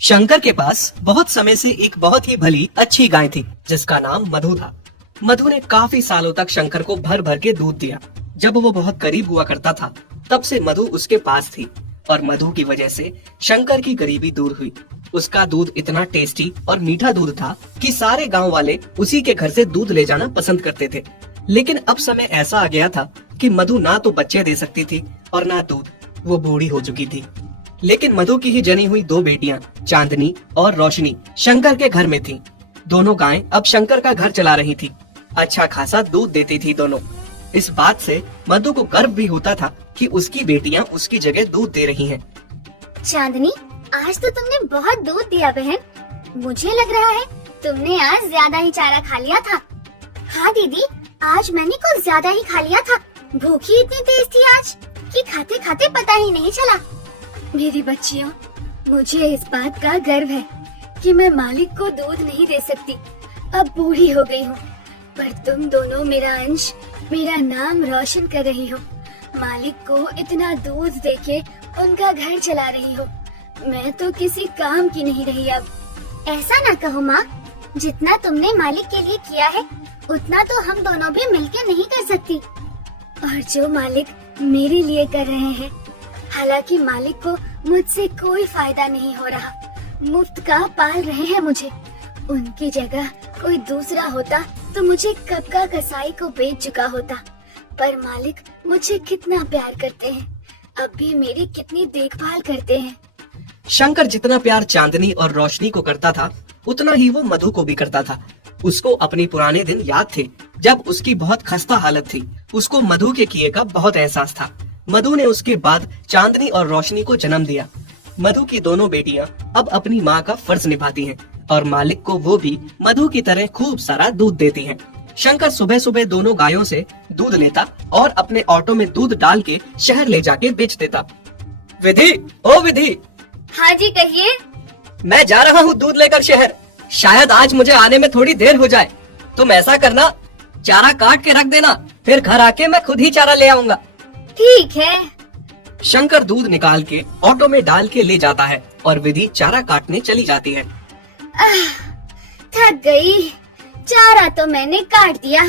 शंकर के पास बहुत समय से एक बहुत ही भली अच्छी गाय थी जिसका नाम मधु था। मधु ने काफी सालों तक शंकर को भर भर के दूध दिया। जब वो बहुत गरीब हुआ करता था तब से मधु उसके पास थी और मधु की वजह से शंकर की गरीबी दूर हुई। उसका दूध इतना टेस्टी और मीठा दूध था कि सारे गांव वाले उसी के घर से दूध ले जाना पसंद करते थे। लेकिन अब समय ऐसा आ गया था कि मधु ना तो बच्चे दे सकती थी और ना दूध। वो बूढ़ी हो चुकी थी। लेकिन मधु की ही जनी हुई दो बेटियां चांदनी और रोशनी शंकर के घर में थीं। दोनों गायें अब शंकर का घर चला रही थी। अच्छा खासा दूध देती थी दोनों। इस बात से मधु को गर्व भी होता था कि उसकी बेटियां उसकी जगह दूध दे रही हैं। चांदनी, आज तो तुमने बहुत दूध दिया बहन। मुझे लग रहा है तुमने आज ज्यादा ही चारा खा लिया था। हाँ दीदी, आज मैंने कुछ ज्यादा ही खा लिया था। भूखी इतनी तेज थी आज कि खाते खाते पता ही नहीं चला। मेरी बच्चियों, मुझे इस बात का गर्व है कि मैं मालिक को दूध नहीं दे सकती। अब बूढ़ी हो गई हूँ, पर तुम दोनों मेरा अंश, मेरा नाम रोशन कर रही हो। मालिक को इतना दूध देके उनका घर चला रही हो। मैं तो किसी काम की नहीं रही अब। ऐसा ना कहो माँ, जितना तुमने मालिक के लिए किया है उतना तो हम दोनों भी मिलके नहीं कर सकती। और जो मालिक मेरे लिए कर रहे हैं, हालांकि मालिक को मुझसे कोई फायदा नहीं हो रहा, मुफ्त का पाल रहे हैं मुझे। उनकी जगह कोई दूसरा होता तो मुझे कब का कसाई को बेच चुका होता। पर मालिक मुझे कितना प्यार करते हैं, अब भी मेरी कितनी देखभाल करते हैं। शंकर जितना प्यार चांदनी और रोशनी को करता था उतना ही वो मधु को भी करता था। उसको अपने पुराने दिन याद थे जब उसकी बहुत खस्ता हालत थी। उसको मधु के किए का बहुत एहसास था। मधु ने उसके बाद चांदनी और रोशनी को जन्म दिया। मधु की दोनों बेटियां अब अपनी माँ का फर्ज निभाती हैं और मालिक को वो भी मधु की तरह खूब सारा दूध देती हैं। शंकर सुबह सुबह दोनों गायों से दूध लेता और अपने ऑटो में दूध डाल के शहर ले जाके बेच देता। विधि, ओ विधि। हाँ जी कहिए। मैं जा रहा हूँ दूध लेकर शहर। शायद आज मुझे आने में थोड़ी देर हो जाए। तुम ऐसा करना, चारा काट के रख देना, फिर घर आके मैं खुद ही चारा ले आऊंगा। ठीक है। शंकर दूध निकाल के ऑटो में डाल के ले जाता है और विधि चारा काटने चली जाती है। थक गई। चारा तो मैंने काट दिया।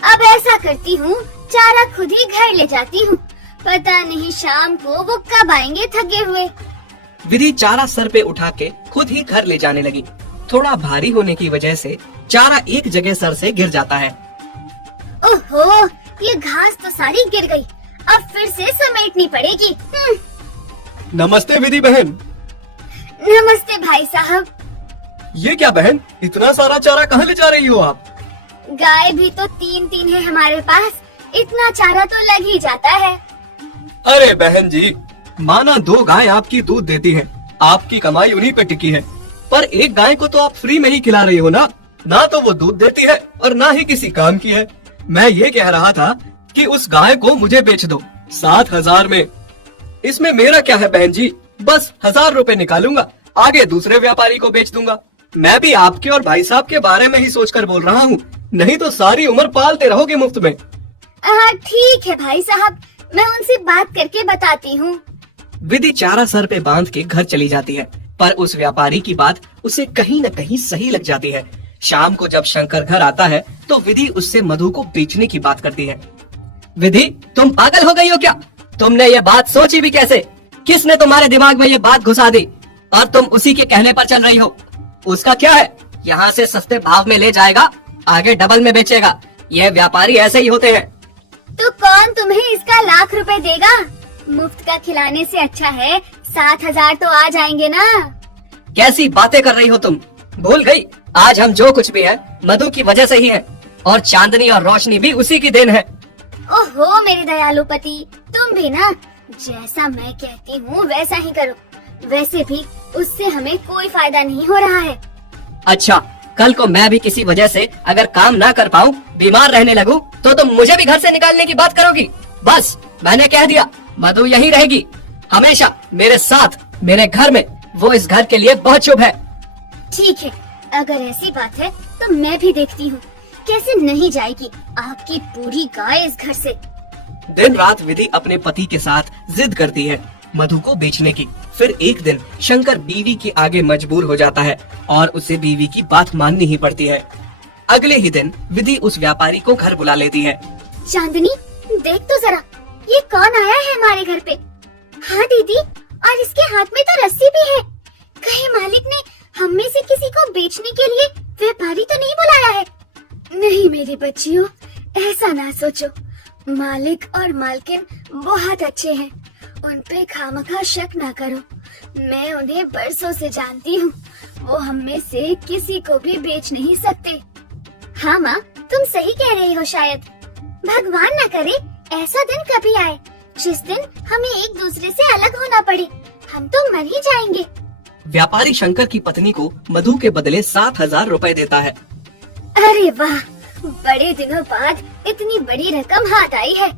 अब ऐसा करती हूँ, चारा खुद ही घर ले जाती हूँ। पता नहीं शाम को वो कब आएंगे थके हुए। विधि चारा सर पे उठा के खुद ही घर ले जाने लगी। थोड़ा भारी होने की वजह से चारा एक जगह सर से गिर जाता है। ओहो, ये घास तो सारी गिर गई। अब फिर से समेटनी पड़ेगी। नमस्ते विधि बहन। नमस्ते भाई साहब। ये क्या बहन, इतना सारा चारा कहाँ ले जा रही हो आप? गाय भी तो तीन है हमारे पास, इतना चारा तो लग ही जाता है। अरे बहन जी, माना 2 गाय आपकी दूध देती हैं, आपकी कमाई उन्हीं पे टिकी है। पर एक गाय को तो आप फ्री में ही खिला रही हो ना तो वो दूध देती है और ना ही किसी काम की है। मैं ये कह रहा था कि उस गाय को मुझे बेच दो 7,000 में। इसमें मेरा क्या है बहन जी, बस 1,000 रुपए निकालूंगा, आगे दूसरे व्यापारी को बेच दूंगा। मैं भी आपके और भाई साहब के बारे में ही सोचकर बोल रहा हूँ, नहीं तो सारी उम्र पालते रहोगे मुफ्त में। ठीक है भाई साहब, मैं उनसे बात करके बताती हूँ। विधि चारा सर पे बांध के घर चली जाती है, पर उस व्यापारी की बात उसे कहीं न कहीं सही लग जाती है। शाम को जब शंकर घर आता है तो विधि उससे मधु को बेचने की बात करती है। विधि, तुम पागल हो गई हो क्या? तुमने ये बात सोची भी कैसे? किसने तुम्हारे दिमाग में ये बात घुसा दी और तुम उसी के कहने पर चल रही हो? उसका क्या है, यहाँ से सस्ते भाव में ले जाएगा, आगे डबल में बेचेगा। ये व्यापारी ऐसे ही होते हैं। तो कौन तुम्हें इसका लाख रुपए देगा? मुफ्त का खिलाने से अच्छा है 7,000 तो आ जाएंगे ना। कैसी बातें कर रही हो तुम? भूल गई, आज हम जो कुछ भी है मधु की वजह से ही है और चांदनी और रोशनी भी उसी की देन है। ओहो मेरे दयालु पति, तुम भी ना जैसा मैं कहती हूँ वैसा ही करो। वैसे भी उससे हमें कोई फायदा नहीं हो रहा है। अच्छा, कल को मैं भी किसी वजह से अगर काम ना कर पाऊँ, बीमार रहने लगूं, तो तुम मुझे भी घर से निकालने की बात करोगी? बस मैंने कह दिया, मधु यहीं रहेगी हमेशा मेरे साथ, मेरे घर में। वो इस घर के लिए बहुत शुभ है। ठीक है, अगर ऐसी बात है तो मैं भी देखती हूँ कैसे नहीं जाएगी आपकी पूरी गाय इस घर से। दिन रात विधि अपने पति के साथ जिद करती है मधु को बेचने की। फिर एक दिन शंकर बीवी के आगे मजबूर हो जाता है और उसे बीवी की बात माननी ही पड़ती है। अगले ही दिन विधि उस व्यापारी को घर बुला लेती है। चांदनी, देख तो जरा, ये कौन आया है हमारे घर पे? हाँ दीदी, और इसके हाथ में तो रस्सी भी है। कहीं मालिक ने हम में से किसी को बेचने के लिए व्यापारी तो नहीं बुलाया है? नहीं मेरी बच्चियों, ऐसा ना सोचो। मालिक और मालकिन बहुत अच्छे हैं, उन पे खामखा शक ना करो। मैं उन्हें बरसों से जानती हूँ, वो हम में से किसी को भी बेच नहीं सकते। हाँ माँ, तुम सही कह रही हो। शायद भगवान न करे ऐसा दिन कभी आए जिस दिन हमें एक दूसरे से अलग होना पड़े। हम तो मर ही जाएंगे। व्यापारी शंकर की पत्नी को मधु के बदले 7,000 रुपए देता है। अरे वाह, बड़े दिनों बाद इतनी बड़ी रकम हाथ आई है।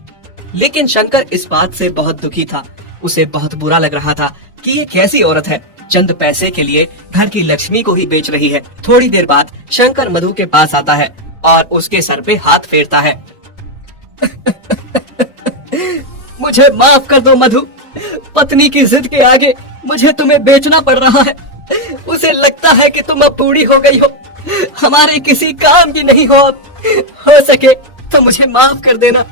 लेकिन शंकर इस बात से बहुत दुखी था। उसे बहुत बुरा लग रहा था कि ये कैसी औरत है, चंद पैसे के लिए घर की लक्ष्मी को ही बेच रही है। थोड़ी देर बाद शंकर मधु के पास आता है और उसके सर पे हाथ फेरता है। मुझे माफ कर दो मधु, पत्नी की जिद के आगे मुझे तुम्हें बेचना पड़ रहा है। उसे लगता है कि तुम अब बूढ़ी हो गई हो, हमारे किसी काम की नहीं हो। अब हो सके तो मुझे माफ कर देना।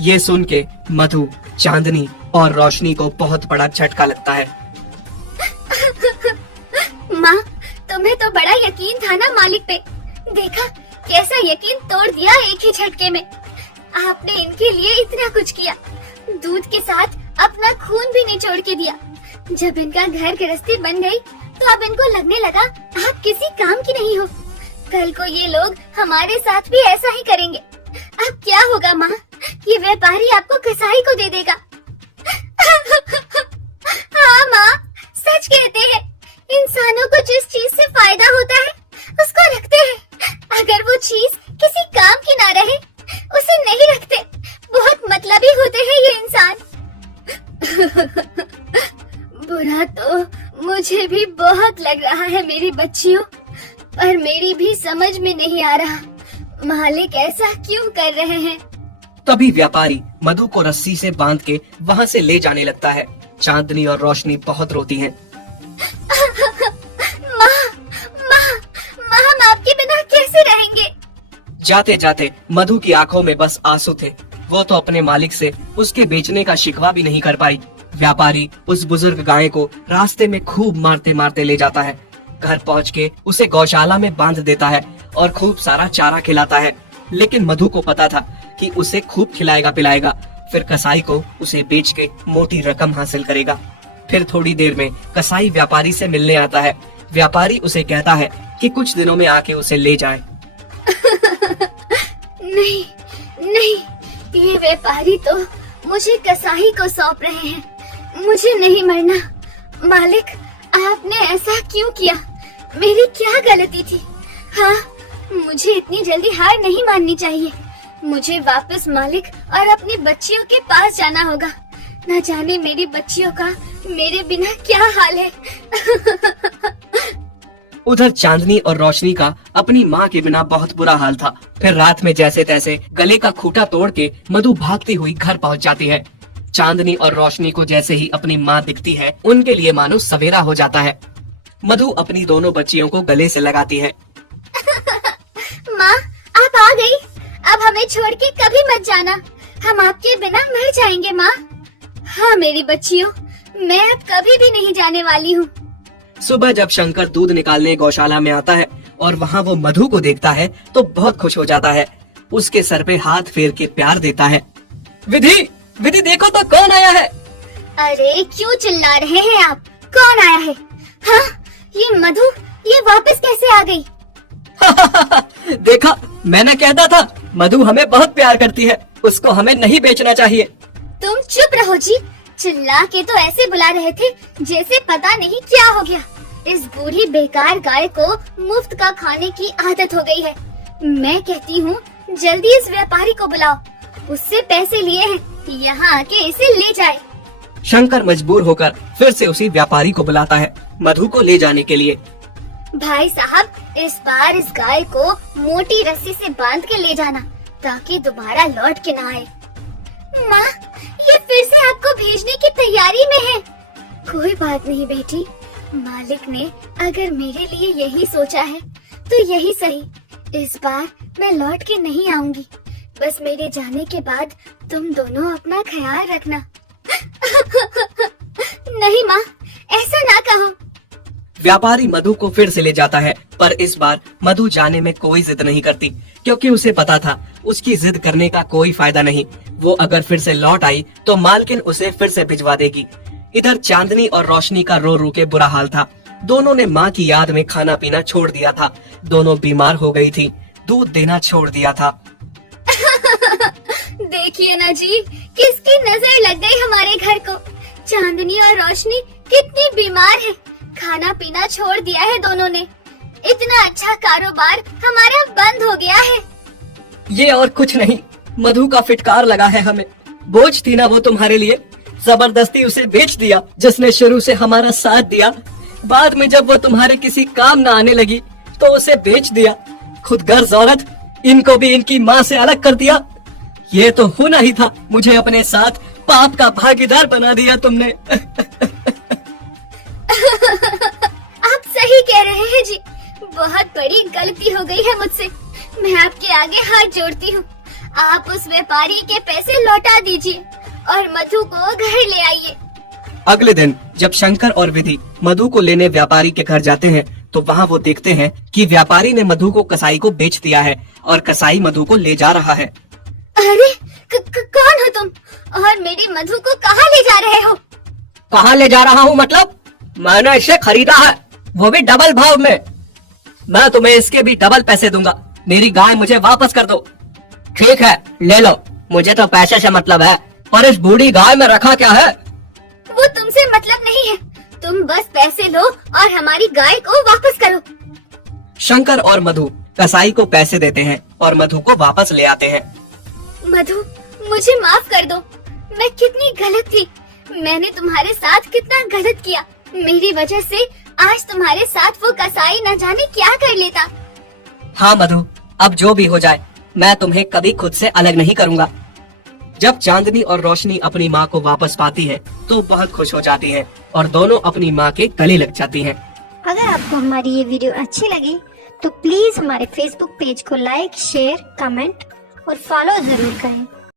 ये सुन के मधु, चांदनी और रोशनी को बहुत बड़ा झटका लगता है। माँ, तुम्हें तो बड़ा यकीन था ना मालिक पे। देखा कैसा यकीन तोड़ दिया एक ही झटके में। आपने इनके लिए इतना कुछ किया, दूध के साथ अपना खून भी निचोड़ के दिया। जब इनका घर गृहस्थी बन गई तो अब इनको लगने लगा आप किसी काम की नहीं हो। कल को ये लोग हमारे साथ भी ऐसा ही करेंगे। अब क्या होगा माँ? ये व्यापारी आपको कसाई को दे देगा। हाँ माँ, सच कहते हैं, इंसानों को जिस चीज से फायदा होता है उसको रखते हैं। अगर वो चीज किसी काम की ना रहे उसे नहीं रखते। बहुत मतलबी होते हैं ये इंसान। बुरा तो मुझे भी बहुत लग रहा है मेरी बच्चियों, पर मेरी भी समझ में नहीं आ रहा मालिक ऐसा क्यों कर रहे हैं। तभी व्यापारी मधु को रस्सी से बांध के वहाँ से ले जाने लगता है। चांदनी और रोशनी बहुत रोती हैं। माँ, माँ, माँ, हम आपके बिना कैसे रहेंगे? जाते जाते मधु की आंखों में बस आंसू थे। वो तो अपने मालिक से उसके बेचने का शिकवा भी नहीं कर पाई। व्यापारी उस बुजुर्ग गाय को रास्ते में खूब मारते मारते ले जाता है। घर पहुँच के उसे गौशाला में बांध देता है और खूब सारा चारा खिलाता है। लेकिन मधु को पता था कि उसे खूब खिलाएगा पिलाएगा, फिर कसाई को उसे बेच के मोटी रकम हासिल करेगा। फिर थोड़ी देर में कसाई व्यापारी से मिलने आता है। व्यापारी उसे कहता है कि कुछ दिनों में आके उसे ले जाए। नहीं, नहीं, ये व्यापारी तो मुझे कसाई को सौंप रहे हैं। मुझे नहीं मरना। मालिक, आपने ऐसा क्यों किया? मेरी क्या गलती थी? हाँ, मुझे इतनी जल्दी हार नहीं माननी चाहिए। मुझे वापस मालिक और अपनी बच्चियों के पास जाना होगा। न जाने मेरी बच्चियों का मेरे बिना क्या हाल है। उधर चांदनी और रोशनी का अपनी माँ के बिना बहुत बुरा हाल था। फिर रात में जैसे तैसे गले का खूंटा तोड़ के मधु भागती हुई घर पहुँच जाती है। चांदनी और रोशनी को जैसे ही अपनी माँ दिखती है, उनके लिए मानो सवेरा हो जाता है। मधु अपनी दोनों बच्चियों को गले से लगाती है। माँ, आप आ गई। अब हमें छोड़ के कभी मत जाना, हम आपके बिना मर जाएंगे माँ। हाँ मेरी बच्चियों, मैं अब कभी भी नहीं जाने वाली हूँ। सुबह जब शंकर दूध निकालने गौशाला में आता है और वहाँ वो मधु को देखता है तो बहुत खुश हो जाता है। उसके सर पे हाथ फेर के प्यार देता है। विधि, विधि देखो तो कौन आया है। अरे क्यों चिल्ला रहे हैं आप? कौन आया है? हाँ, ये मधु, ये वापस कैसे आ गई? देखा, मैंने कहता था मधु हमें बहुत प्यार करती है, उसको हमें नहीं बेचना चाहिए। तुम चुप रहो जी। चिल्ला के तो ऐसे बुला रहे थे जैसे पता नहीं क्या हो गया। इस बूढ़ी बेकार गाय को मुफ्त का खाने की आदत हो गई है। मैं कहती हूँ जल्दी इस व्यापारी को बुलाओ, उससे पैसे लिए हैं, यहाँ आके इसे ले जाए। शंकर मजबूर होकर फिर से उसी व्यापारी को बुलाता है मधु को ले जाने के लिए। भाई साहब, इस बार इस गाय को मोटी रस्सी से बांध के ले जाना ताकि दोबारा लौट के ना आए। माँ, ये फिर से आपको भेजने की तैयारी में है। कोई बात नहीं बेटी, मालिक ने अगर मेरे लिए यही सोचा है तो यही सही। इस बार मैं लौट के नहीं आऊंगी। बस मेरे जाने के बाद तुम दोनों अपना ख्याल रखना। नहीं माँ, ऐसा ना कहो। व्यापारी मधु को फिर से ले जाता है, पर इस बार मधु जाने में कोई जिद नहीं करती, क्योंकि उसे पता था उसकी जिद करने का कोई फायदा नहीं। वो अगर फिर से लौट आई तो मालकिन उसे फिर से भिजवा देगी। इधर चांदनी और रोशनी का रो रो के बुरा हाल था। दोनों ने माँ की याद में खाना पीना छोड़ दिया था। दोनों बीमार हो गई थी, दूध देना छोड़ दिया था। देखिए ना जी, किसकी नजर लग गई हमारे घर को। चांदनी और रोशनी कितनी बीमार है, खाना पीना छोड़ दिया है दोनों ने। इतना अच्छा कारोबार हमारा बंद हो गया है। ये और कुछ नहीं, मधु का फिटकार लगा है हमें। बोझ थी ना वो तुम्हारे लिए, जबरदस्ती उसे बेच दिया। जिसने शुरू से हमारा साथ दिया, बाद में जब वो तुम्हारे किसी काम न आने लगी तो उसे बेच दिया। खुद गर्ज औरत, इनको भी इनकी माँ से अलग कर दिया। ये तो होना ही था, मुझे अपने साथ पाप का भागीदार बना दिया तुमने। आप सही कह रहे हैं जी, बहुत बड़ी गलती हो गई है मुझसे। मैं आपके आगे हाथ जोड़ती हूँ। आप उस व्यापारी के पैसे लौटा दीजिए और मधु को घर ले आइए। अगले दिन जब शंकर और विधि मधु को लेने व्यापारी के घर जाते हैं तो वहाँ वो देखते हैं कि व्यापारी ने मधु को कसाई को बेच दिया है और कसाई मधु को ले जा रहा है। अरे कौन हो तुम और मेरी मधु को कहाँ ले जा रहे हो? कहाँ ले जा रहा हूँ मतलब? मैंने इसे खरीदा है, वो भी डबल भाव में। मैं तुम्हें इसके भी डबल पैसे दूंगा। मेरी गाय मुझे वापस कर दो। ठीक है, ले लो, मुझे तो पैसे से मतलब है, पर इस बूढ़ी गाय में रखा क्या है? वो तुमसे मतलब नहीं है, तुम बस पैसे लो और हमारी गाय को वापस करो। शंकर और मधु कसाई को पैसे देते हैं और मधु को वापस ले आते हैं। मधु, मुझे माफ कर दो, मैं कितनी गलत थी। मैंने तुम्हारे साथ कितना गलत किया। मेरी वजह से आज तुम्हारे साथ वो कसाई न जाने क्या कर लेता। हाँ मधु, अब जो भी हो जाए मैं तुम्हें कभी खुद से अलग नहीं करूँगा। जब चांदनी और रोशनी अपनी माँ को वापस पाती है तो बहुत खुश हो जाती है और दोनों अपनी माँ के गले लग जाती हैं। अगर आपको हमारी ये वीडियो अच्छी लगी तो प्लीज हमारे फेसबुक पेज को लाइक, शेयर, कमेंट और फॉलो जरूर करें।